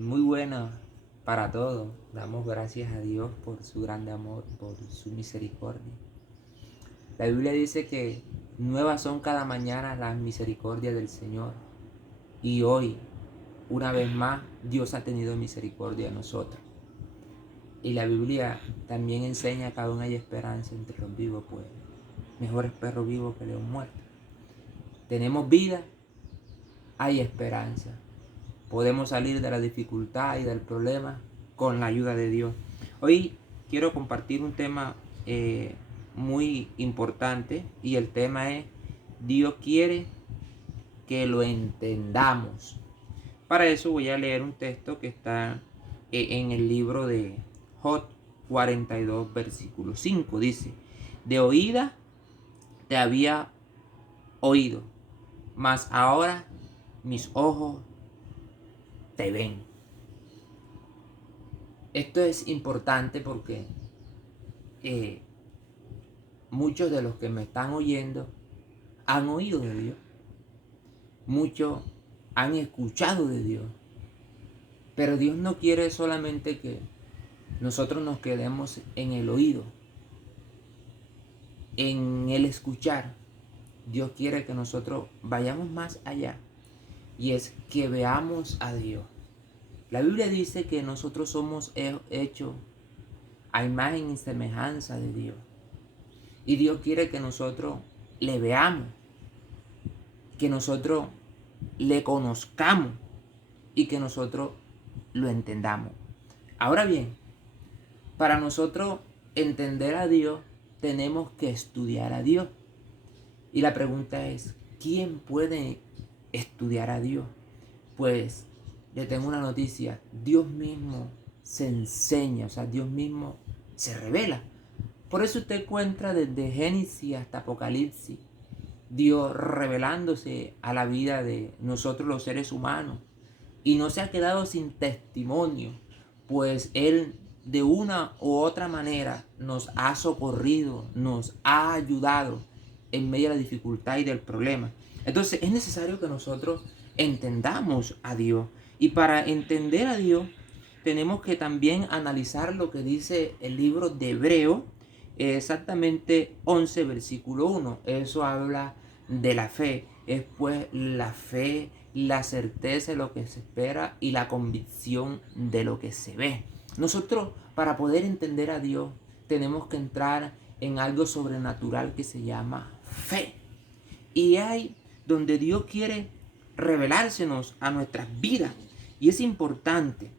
Muy buena para todos. Damos gracias a Dios por su grande amor, por su misericordia. La Biblia dice que nuevas son cada mañana las misericordias del Señor. Y hoy, una vez más, Dios ha tenido misericordia de nosotros. Y la Biblia también enseña que aún hay esperanza entre los vivos, pues mejor es perro vivo que león muerto. Tenemos vida, hay esperanza. Podemos salir de la dificultad y del problema con la ayuda de Dios. Hoy quiero compartir un tema muy importante y el tema es: Dios quiere que lo entendamos. Para eso voy a leer un texto que está en el libro de Job 42, versículo 5. Dice: de oída te había oído, mas ahora mis ojos te ven. Esto es importante porque eh, muchos de los que me están oyendo han oído de Dios. Muchos han escuchado de Dios. Pero Dios no quiere solamente que nosotros nos quedemos en el oído, en el escuchar. Dios quiere que nosotros vayamos más allá, y es que veamos a Dios. La Biblia dice que nosotros somos hechos a imagen y semejanza de Dios. Y Dios quiere que nosotros le veamos, que nosotros le conozcamos y que nosotros lo entendamos. Ahora bien, para nosotros entender a Dios, tenemos que estudiar a Dios. Y la pregunta es: ¿quién puede estudiar a Dios? Pues le tengo una noticia: Dios mismo se enseña, o sea, Dios mismo se revela. Por eso usted encuentra desde Génesis hasta Apocalipsis Dios revelándose a la vida de nosotros los seres humanos. Y no se ha quedado sin testimonio, pues Él de una u otra manera nos ha socorrido, nos ha ayudado en medio de la dificultad y del problema. Entonces es necesario que nosotros entendamos a Dios. Y para entender a Dios tenemos que también analizar lo que dice el libro de Hebreo, exactamente 11, versículo 1. Eso habla de la fe. Es pues la fe, la certeza de lo que se espera y la convicción de lo que se ve. Nosotros, para poder entender a Dios, tenemos que entrar en algo sobrenatural que se llama fe. Y hay donde Dios quiere revelársenos a nuestras vidas. Y es importante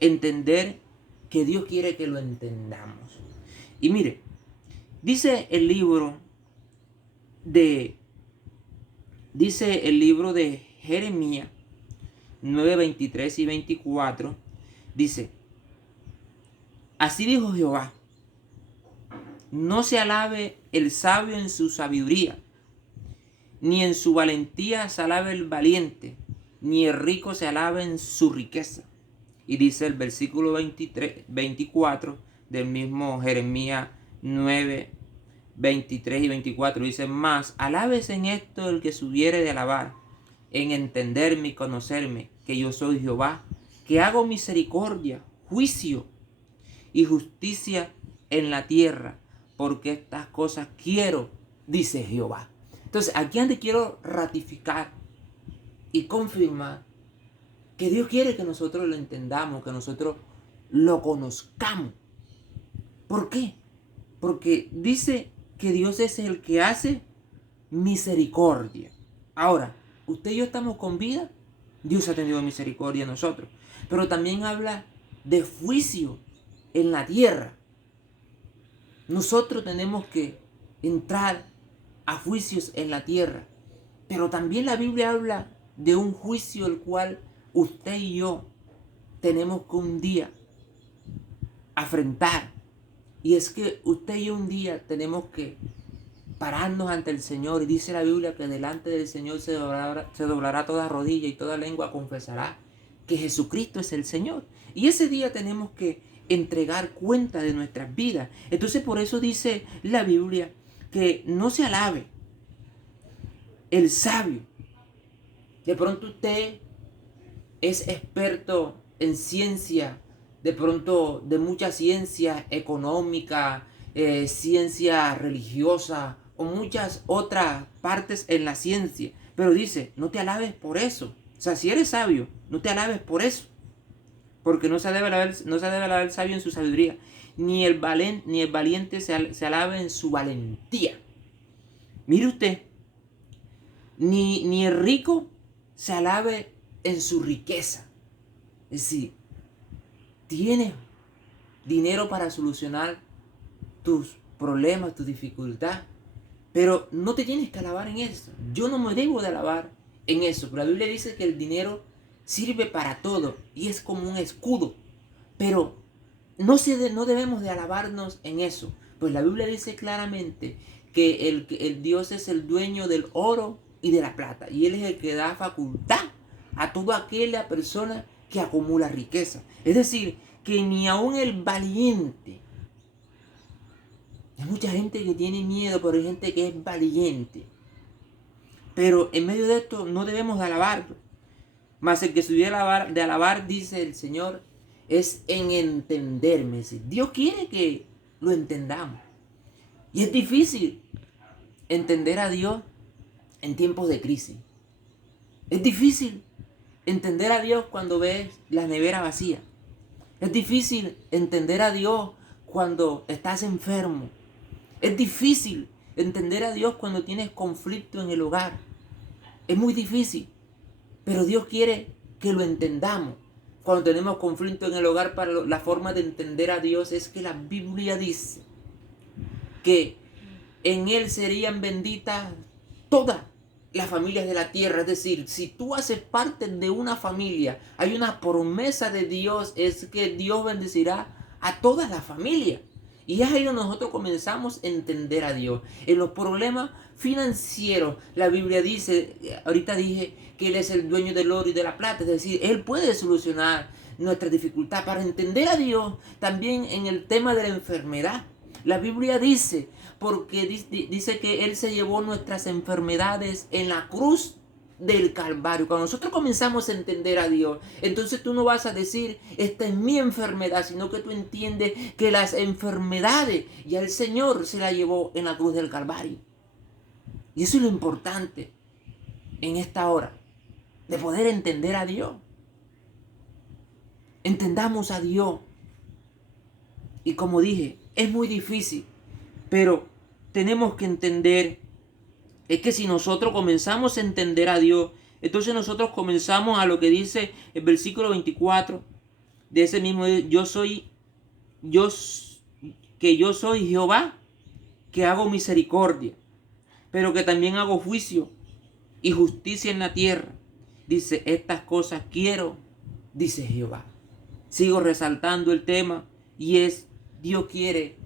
entender que Dios quiere que lo entendamos. Y mire, dice el libro de Jeremías 9, 23 y 24, dice: así dijo Jehová, no se alabe el sabio en su sabiduría, ni en su valentía se alabe el valiente, ni el rico se alabe en su riqueza. Y dice el versículo 23, 24 del mismo Jeremías 9, 23 y 24, dice: más alabes en esto el que subiere de alabar, en entenderme y conocerme, que yo soy Jehová, que hago misericordia, juicio y justicia en la tierra, porque estas cosas quiero, dice Jehová. Entonces, aquí donde quiero ratificar y confirmar que Dios quiere que nosotros lo entendamos, que nosotros lo conozcamos. ¿Por qué? Porque dice que Dios es el que hace misericordia. Ahora, usted y yo estamos con vida, Dios ha tenido misericordia de nosotros. Pero también habla de juicio en la tierra. Nosotros tenemos que entrar a juicios en la tierra. Pero también la Biblia habla de un juicio el cual usted y yo tenemos que un día afrontar. Y es que usted y yo un día tenemos que pararnos ante el Señor. Y dice la Biblia que delante del Señor se doblará toda rodilla y toda lengua confesará que Jesucristo es el Señor. Y ese día tenemos que entregar cuenta de nuestras vidas. Entonces por eso dice la Biblia que no se alabe el sabio. De pronto usted es experto en ciencia, de pronto de mucha ciencia económica, ciencia religiosa o muchas otras partes en la ciencia. Pero dice, no te alabes por eso. O sea, si eres sabio, no te alabes por eso. Porque no se debe alabar el sabio en su sabiduría, ni el valiente se alabe en su valentía. Mire usted, ni el rico se alabe en su riqueza. Es decir, tienes dinero para solucionar tus problemas, tus dificultades, pero no te tienes que alabar en eso. Yo no me debo de alabar en eso. Pero la Biblia dice que el dinero sirve para todo y es como un escudo. Pero no debemos de alabarnos en eso. Pues la Biblia dice claramente que el Dios es el dueño del oro y de la plata. Y Él es el que da facultad a toda aquella persona que acumula riqueza. Es decir, que ni aun el valiente. Hay mucha gente que tiene miedo, pero hay gente que es valiente. Pero en medio de esto no debemos de alabarlo. Mas el que se debe de alabar, dice el Señor, es en entenderme. Dios quiere que lo entendamos. Y es difícil entender a Dios en tiempos de crisis. Es difícil entender a Dios cuando ves la nevera vacía. Es difícil entender a Dios cuando estás enfermo. Es difícil entender a Dios cuando tienes conflicto en el hogar. Es muy difícil. Pero Dios quiere que lo entendamos. Cuando tenemos conflicto en el hogar, la forma de entender a Dios es que la Biblia dice que en Él serían benditas todas las familias de la tierra. Es decir, si tú haces parte de una familia, hay una promesa de Dios, es que Dios bendecirá a todas las familias. Y es ahí donde nosotros comenzamos a entender a Dios. En los problemas financieros, la Biblia dice, ahorita dije que Él es el dueño del oro y de la plata. Es decir, Él puede solucionar nuestra dificultad. Para entender a Dios, también en el tema de la enfermedad. La Biblia dice, porque dice que Él se llevó nuestras enfermedades en la cruz del Calvario. Cuando nosotros comenzamos a entender a Dios, entonces tú no vas a decir, esta es mi enfermedad, sino que tú entiendes que las enfermedades ya el Señor se las llevó en la cruz del Calvario. Y eso es lo importante en esta hora, de poder entender a Dios. Entendamos a Dios. Y como dije, es muy difícil, pero tenemos que entender. Es que si nosotros comenzamos a entender a Dios, entonces nosotros comenzamos a lo que dice el versículo 24 de ese mismo, yo soy Jehová, que hago misericordia, pero que también hago juicio y justicia en la tierra. Dice, estas cosas quiero, dice Jehová. Sigo resaltando el tema y es, Dios quiere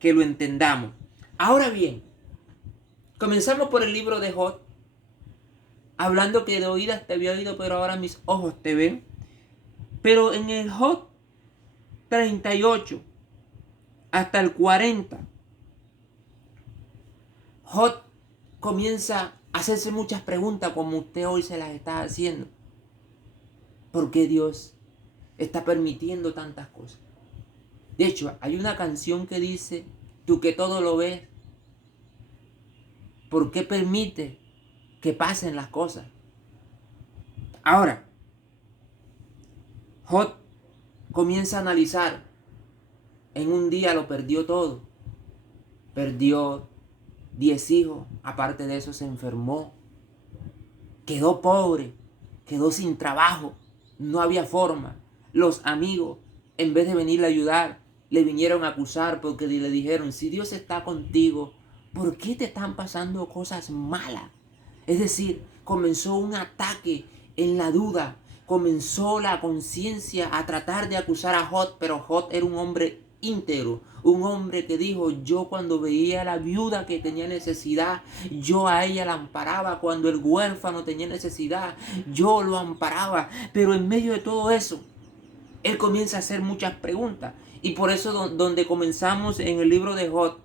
que lo entendamos. Ahora bien, comenzamos por el libro de Job, hablando que de oídas te había oído, pero ahora mis ojos te ven. Pero en el Job 38 hasta el 40, Job comienza a hacerse muchas preguntas como usted hoy se las está haciendo. ¿Por qué Dios está permitiendo tantas cosas? De hecho, hay una canción que dice, tú que todo lo ves, ¿por qué permite que pasen las cosas? Ahora, Job comienza a analizar. En un día lo perdió todo. Perdió 10 hijos. Aparte de eso se enfermó. Quedó pobre. Quedó sin trabajo. No había forma. Los amigos, en vez de venirle a ayudar, le vinieron a acusar porque le dijeron, si Dios está contigo, ¿por qué te están pasando cosas malas? Es decir, comenzó un ataque en la duda. Comenzó la conciencia a tratar de acusar a Job, pero Job era un hombre íntegro, un hombre que dijo, yo cuando veía a la viuda que tenía necesidad, yo a ella la amparaba. Cuando el huérfano tenía necesidad, yo lo amparaba. Pero en medio de todo eso, él comienza a hacer muchas preguntas. Y por eso donde comenzamos en el libro de Job,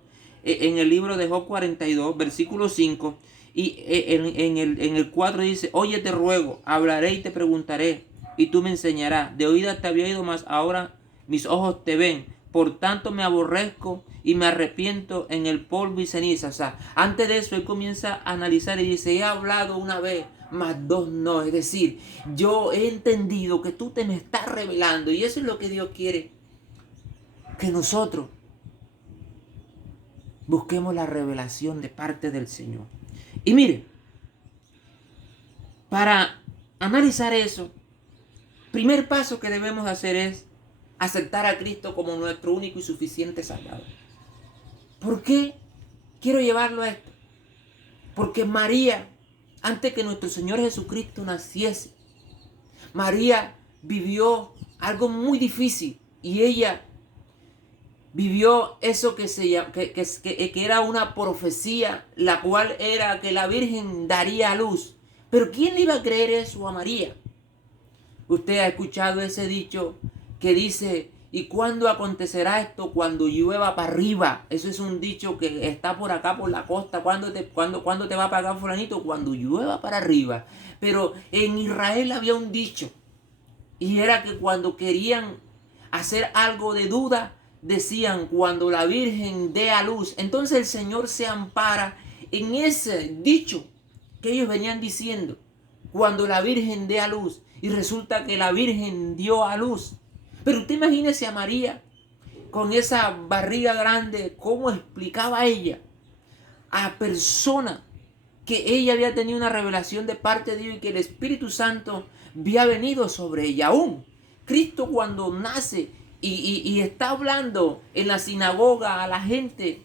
en el libro de Job 42, versículo 5, y en el 4 dice, oye, te ruego, hablaré y te preguntaré, y tú me enseñarás. De oídas te había oído, mas ahora mis ojos te ven. Por tanto me aborrezco y me arrepiento en el polvo y ceniza. O sea, antes de eso él comienza a analizar y dice, he hablado una vez, mas dos no. Es decir, yo he entendido que tú te me estás revelando, y eso es lo que Dios quiere, que nosotros busquemos la revelación de parte del Señor. Y mire, para analizar eso, primer paso que debemos hacer es aceptar a Cristo como nuestro único y suficiente Salvador. ¿Por qué quiero llevarlo a esto? Porque María, antes que nuestro Señor Jesucristo naciese, María vivió algo muy difícil, y ella vivió eso que era una profecía, la cual era que la Virgen daría a luz. Pero ¿quién le iba a creer eso a María? Usted ha escuchado ese dicho que dice, ¿y cuándo acontecerá esto? Cuando llueva para arriba. Eso es un dicho que está por acá, por la costa. ¿Cuándo te va a pagar fulanito? Cuando llueva para arriba. Pero en Israel había un dicho, y era que cuando querían hacer algo de duda, decían, cuando la Virgen dé a luz. Entonces el Señor se ampara en ese dicho que ellos venían diciendo, cuando la Virgen dé a luz. Y resulta que la Virgen dio a luz. Pero usted imagínese a María con esa barriga grande, cómo explicaba ella a personas que ella había tenido una revelación de parte de Dios y que el Espíritu Santo había venido sobre ella. Aún Cristo, cuando nace y está hablando en la sinagoga a la gente,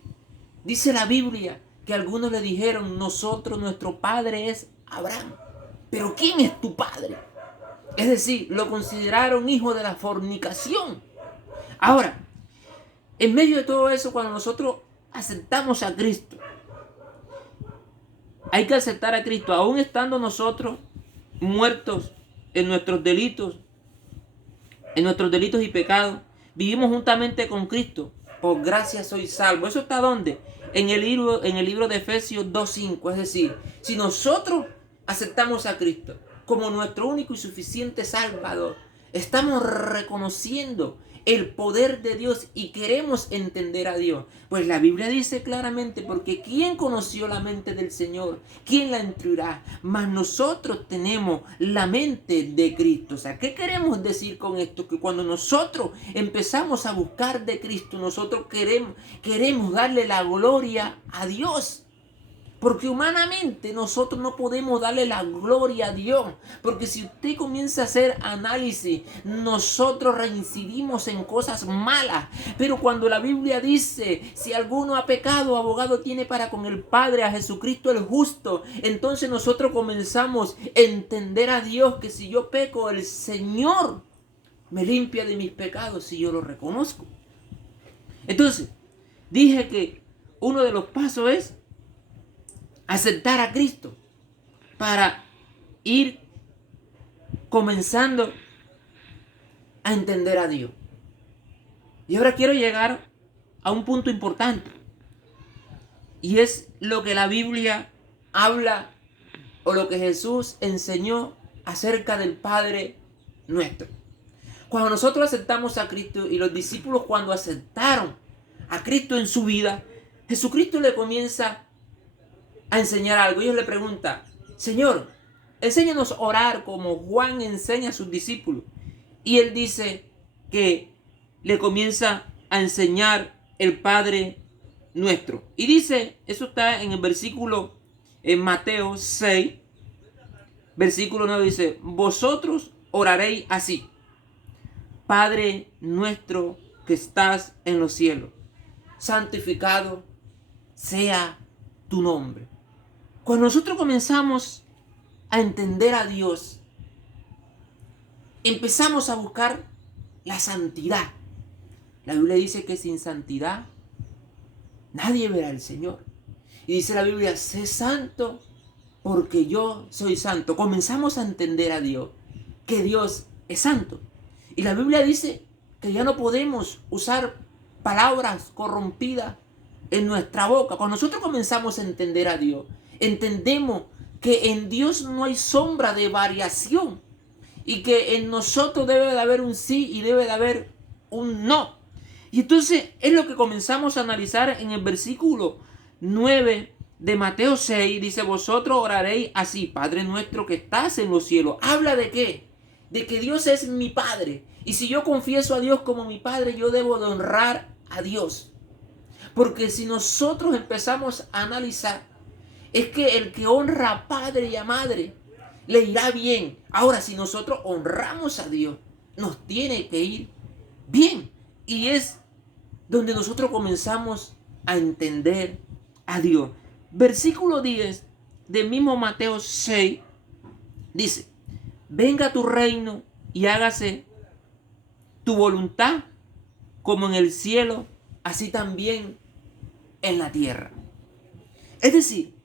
dice la Biblia que algunos le dijeron, nuestro padre es Abraham. Pero ¿quién es tu padre? Es decir, lo consideraron hijo de la fornicación. Ahora, en medio de todo eso, cuando nosotros aceptamos a Cristo, hay que aceptar a Cristo, aún estando nosotros muertos en nuestros delitos y pecados. Vivimos juntamente con Cristo. Por gracia soy salvo. ¿Eso está dónde? En el libro de Efesios 2:5. Es decir, si nosotros aceptamos a Cristo como nuestro único y suficiente Salvador, estamos reconociendo el poder de Dios y queremos entender a Dios. Pues la Biblia dice claramente, porque ¿quién conoció la mente del Señor? ¿Quién la instruirá? Mas nosotros tenemos la mente de Cristo. O sea, ¿qué queremos decir con esto? Que cuando nosotros empezamos a buscar de Cristo, nosotros queremos darle la gloria a Dios. Porque humanamente nosotros no podemos darle la gloria a Dios. Porque si usted comienza a hacer análisis, nosotros reincidimos en cosas malas. Pero cuando la Biblia dice, si alguno ha pecado, abogado tiene para con el Padre, a Jesucristo el justo. Entonces nosotros comenzamos a entender a Dios, que si yo peco, el Señor me limpia de mis pecados si yo lo reconozco. Entonces, dije que uno de los pasos es aceptar a Cristo para ir comenzando a entender a Dios. Y ahora quiero llegar a un punto importante, y es lo que la Biblia habla, o lo que Jesús enseñó acerca del Padre nuestro. Cuando nosotros aceptamos a Cristo, y los discípulos cuando aceptaron a Cristo en su vida, Jesucristo le comienza a enseñar algo. Ellos le preguntan, Señor, enséñanos a orar como Juan enseña a sus discípulos. Y él dice que le comienza a enseñar el Padre nuestro. Y dice, eso está en el versículo, en Mateo 6, versículo 9, dice, vosotros oraréis así: Padre nuestro que estás en los cielos, santificado sea tu nombre. Cuando nosotros comenzamos a entender a Dios, empezamos a buscar la santidad. La Biblia dice que sin santidad nadie verá al Señor. Y dice la Biblia, sé santo porque yo soy santo. Comenzamos a entender a Dios, que Dios es santo. Y la Biblia dice que ya no podemos usar palabras corrompidas en nuestra boca. Cuando nosotros comenzamos a entender a Dios, entendemos que en Dios no hay sombra de variación. y que en nosotros debe de haber un sí y debe de haber un no. Y entonces es lo que comenzamos a analizar en el versículo 9 de Mateo 6. Dice, vosotros oraréis así: Padre nuestro que estás en los cielos. ¿Habla de qué? De que Dios es mi Padre. Y si yo confieso a Dios como mi Padre, yo debo de honrar a Dios. Porque si nosotros empezamos a analizar, es que el que honra a padre y a madre le irá bien. Ahora, si nosotros honramos a Dios, nos tiene que ir bien. Y es donde nosotros comenzamos a entender a Dios. Versículo 10 del mismo Mateo 6 dice, venga tu reino y hágase tu voluntad como en el cielo, así también en la tierra. Es decir,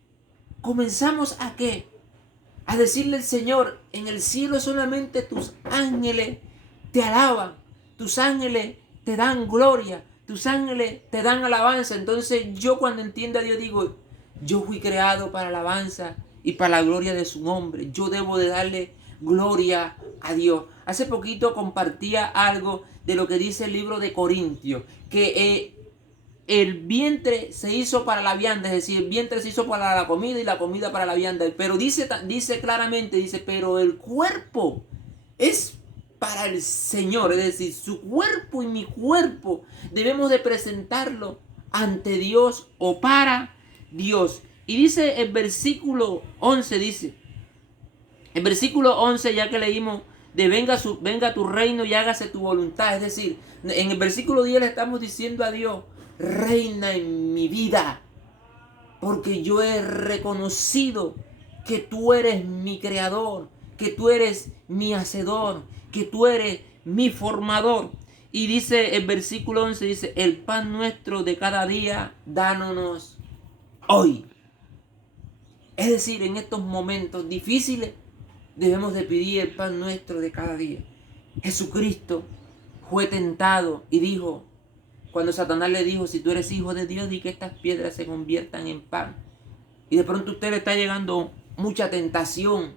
comenzamos a ¿qué? A decirle al Señor, en el cielo solamente tus ángeles te alaban, tus ángeles te dan gloria, tus ángeles te dan alabanza. Entonces yo cuando entiendo a Dios digo, yo fui creado para alabanza y para la gloria de su nombre. Yo debo de darle gloria a Dios. Hace poquito compartía algo de lo que dice el libro de Corintios, que el vientre se hizo para la vianda, es decir, el vientre se hizo para la comida y la comida para la vianda. Pero dice claramente, dice, pero el cuerpo es para el Señor. Es decir, su cuerpo y mi cuerpo debemos de presentarlo ante Dios o para Dios. Y dice el versículo 11, dice, el versículo 11 ya que leímos, de venga tu reino y hágase tu voluntad. Es decir, en el versículo 10 le estamos diciendo a Dios, reina en mi vida, porque yo he reconocido que tú eres mi creador, que tú eres mi hacedor, que tú eres mi formador. Y dice el versículo 11, dice, el pan nuestro de cada día, dánonos hoy. Es decir, en estos momentos difíciles debemos de pedir el pan nuestro de cada día. Jesucristo fue tentado y dijo, cuando Satanás le dijo, si tú eres hijo de Dios, di que estas piedras se conviertan en pan. Y de pronto a usted le está llegando mucha tentación.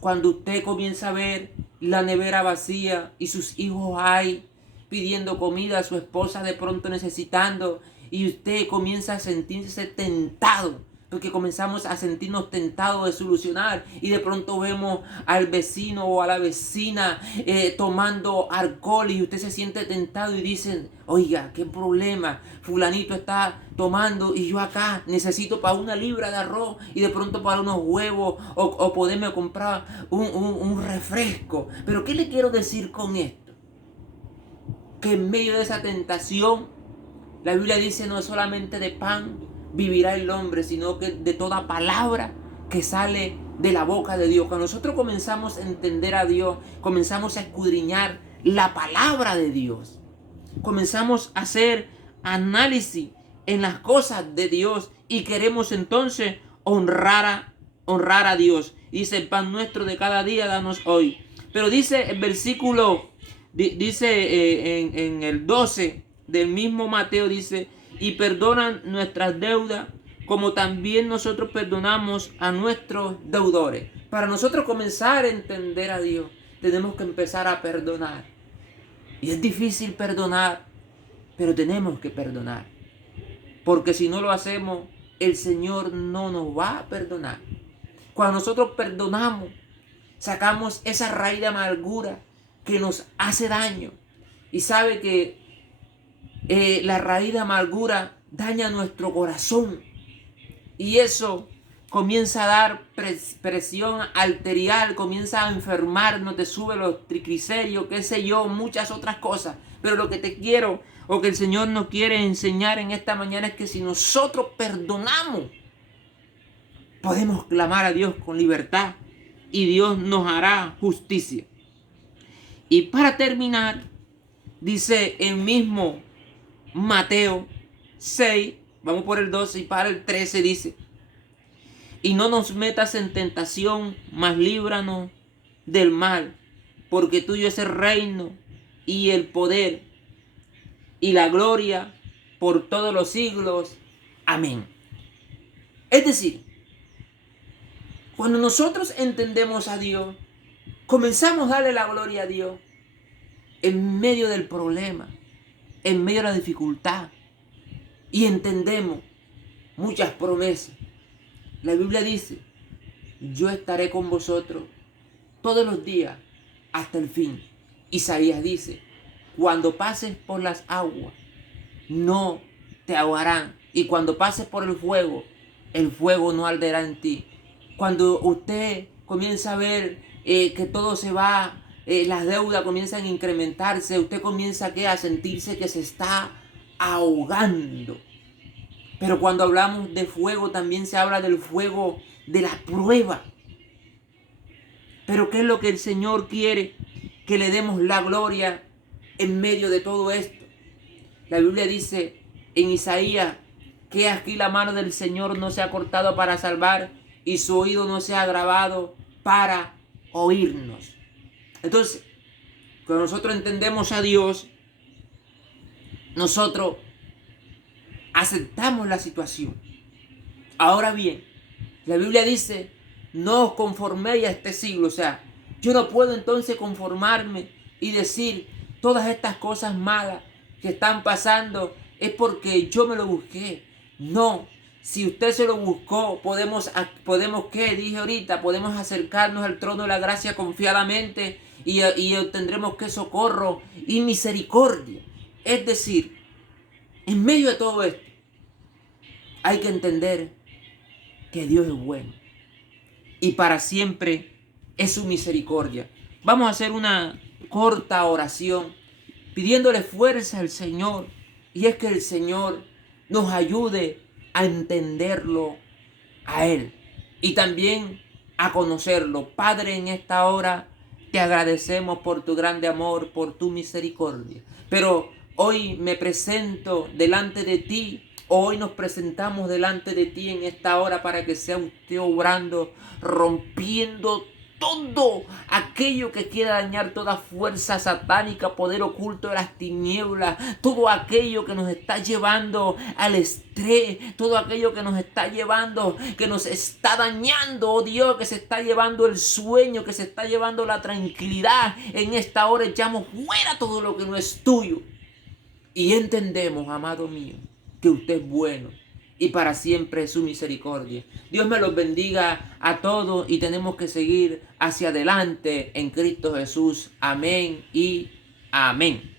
Cuando usted comienza a ver la nevera vacía y sus hijos ahí pidiendo comida, a su esposa de pronto necesitando, y usted comienza a sentirse tentado, porque comenzamos a sentirnos tentados de solucionar, y de pronto vemos al vecino o a la vecina tomando alcohol y usted se siente tentado y dicen, oiga, qué problema, fulanito está tomando y yo acá necesito para una libra de arroz y de pronto para unos huevos o poderme comprar un refresco. Pero ¿qué le quiero decir con esto? Que en medio de esa tentación, la Biblia dice no solamente de pan vivirá el hombre, sino que de toda palabra que sale de la boca de Dios. Cuando nosotros comenzamos a entender a Dios, comenzamos a escudriñar la palabra de Dios, comenzamos a hacer análisis en las cosas de Dios y queremos entonces honrar a Dios. Dice, el pan nuestro de cada día danos hoy. Pero dice el versículo, dice en el 12 del mismo Mateo, dice, y perdonan nuestras deudas como también nosotros perdonamos a nuestros deudores. Para nosotros comenzar a entender a Dios, tenemos que empezar a perdonar. Y es difícil perdonar, pero tenemos que perdonar. Porque si no lo hacemos, el Señor no nos va a perdonar. Cuando nosotros perdonamos, sacamos esa raíz de amargura que nos hace daño. Y sabe que la raíz de amargura daña nuestro corazón. Y eso comienza a dar presión arterial, comienza a enfermarnos, te sube los triglicéridos, qué sé yo, muchas otras cosas. Pero lo que te quiero, o que el Señor nos quiere enseñar en esta mañana, es que si nosotros perdonamos, podemos clamar a Dios con libertad y Dios nos hará justicia. Y para terminar, dice el mismo Mateo 6, vamos por el 12 y para el 13 dice, y no nos metas en tentación, mas líbranos del mal, porque tuyo es el reino y el poder y la gloria por todos los siglos. Amén. Es decir, cuando nosotros entendemos a Dios, comenzamos a darle la gloria a Dios en medio del problema, en medio de la dificultad, y entendemos muchas promesas. La Biblia dice, yo estaré con vosotros todos los días hasta el fin. Isaías dice, cuando pases por las aguas, no te ahogarán. Y cuando pases por el fuego no arderá en ti. Cuando usted comienza a ver que todo se va, las deudas comienzan a incrementarse, usted comienza a sentirse que se está ahogando. Pero cuando hablamos de fuego, también se habla del fuego de la prueba. Pero ¿qué es lo que el Señor quiere? Que le demos la gloria en medio de todo esto. La Biblia dice en Isaías que aquí la mano del Señor no se ha cortado para salvar y su oído no se ha agravado para oírnos. Entonces, cuando nosotros entendemos a Dios, nosotros aceptamos la situación. Ahora bien, la Biblia dice, no os conforméis a este siglo. O sea, yo no puedo entonces conformarme y decir todas estas cosas malas que están pasando es porque yo me lo busqué. No, si usted se lo buscó, podemos ¿qué? Dije ahorita, podemos acercarnos al trono de la gracia confiadamente y obtendremos que socorro y misericordia. Es decir, en medio de todo esto, hay que entender que Dios es bueno y para siempre es su misericordia. Vamos a hacer una corta oración pidiéndole fuerza al Señor, y es que el Señor nos ayude a entenderlo a Él y también a conocerlo. Padre, en esta hora te agradecemos por tu grande amor, por tu misericordia. Pero hoy me presento delante de ti. Hoy nos presentamos delante de ti en esta hora para que sea usted obrando, rompiendo todo aquello que quiera dañar toda fuerza satánica, poder oculto de las tinieblas, todo aquello que nos está llevando al estrés, todo aquello que nos está llevando, que nos está dañando, oh Dios, que se está llevando el sueño, que se está llevando la tranquilidad. En esta hora echamos fuera todo lo que no es tuyo y entendemos, amado mío, que usted es bueno y para siempre es su misericordia. Dios me los bendiga a todos y tenemos que seguir hacia adelante en Cristo Jesús. Amén y amén.